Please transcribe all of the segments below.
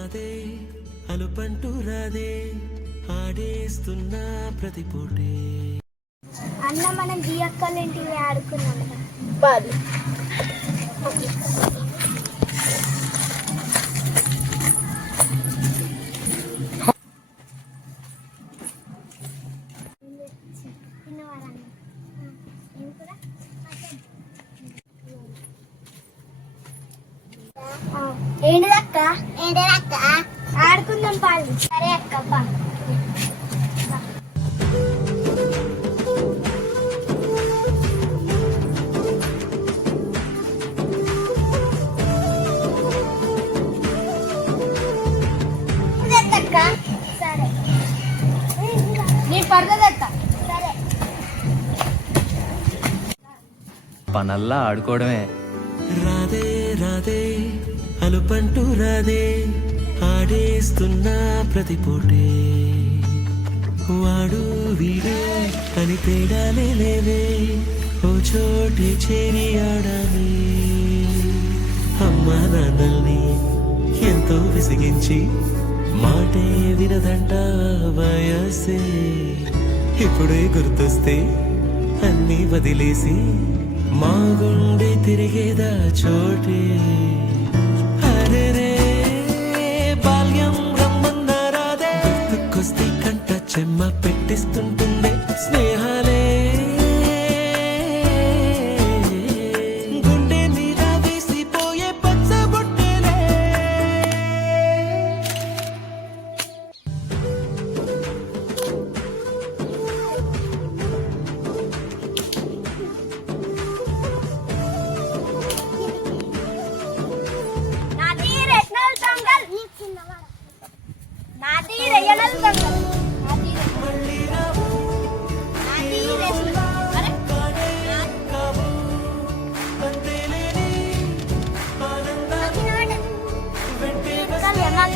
రాదే అలుపంటూ రాదే ఆడేస్తున్నా ప్రతి పూటే. అన్న మనం జియక్కలింటివి ఆడుకున్నాం బాది ఏంటిదక్క ఆడుకుందాం పాలు. సరే అక్క బా. సరే నీ పడదక్క. సరే పనల్లా ఆడుకోవడమే. రాదే రాదే అలుపంటూ రాదే ఆడేస్తున్నా ప్రతి పూటే. వాడు వీడు అని తేడాలే లేవే ఓ చోటే చేరి ఆడామే. అమ్మా నాన్నల్ని ఎంతో విసిగించి మాటే వినదంట వయసే. ఇప్పుడే గుర్తొస్తే అన్నీ వదిలేసి మా గుండె తిరిగేదా చోటే. అరెరే బాల్యం రమ్మన్నారాదే గుర్తుకొస్తే కంట చెమ్మ పెట్టిస్తుంటుండే స్నేహాలే. గుండె మీద వేసిపోయే పచ్చబొట్టేలే.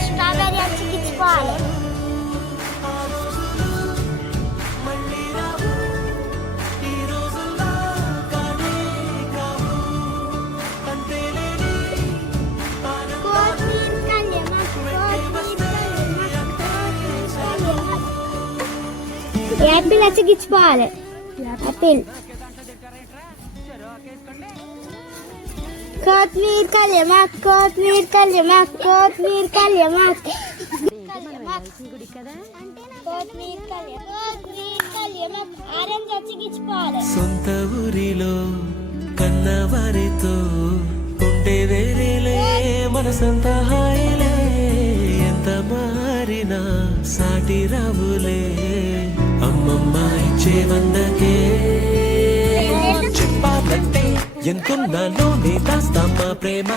స్ట్రాబెరీ వచ్చి గిచ్చిపోవాలి. యాపిల్ వచ్చి గిచ్చిపోవాలి. యాపిల్ కొత్తిమీర కళ్యామాకు కొత్తిమీర కళ్యామాకు కొత్తిమీర కళ్యామాకు ఆరెంజ్ వచ్చి గిచ్చిపోవాలి. సొంత ఊరిలో కన్నవారితో ఉండే వేరేలే మనసంత హాయిలే. ఎంత మారినా సాటి రావులే అమ్మమ్మ ఇచ్చే వందకే. చెప్పాలంటే ఎంతున్నాలో నే దాస్తామా ప్రేమ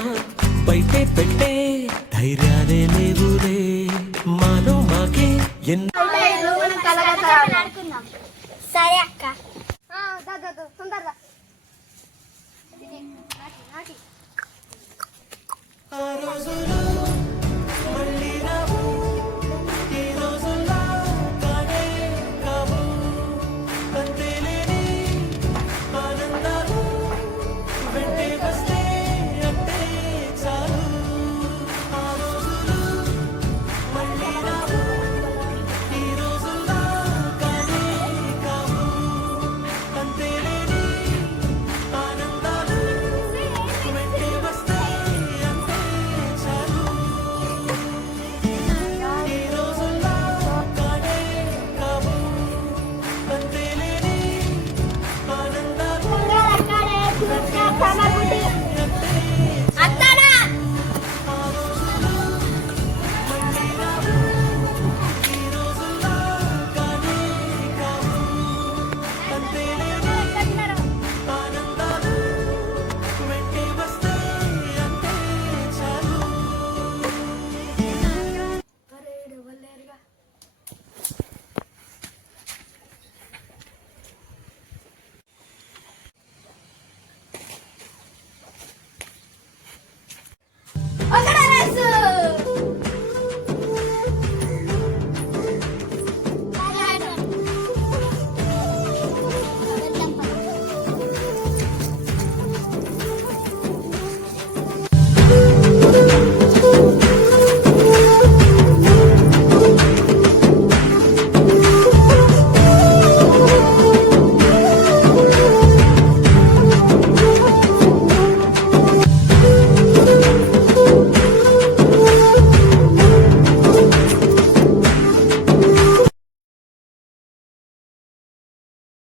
బయటే పెట్టే ధైర్యాలే లేవులే మాలో మాకే సరే అక్క. ఆ రోజులు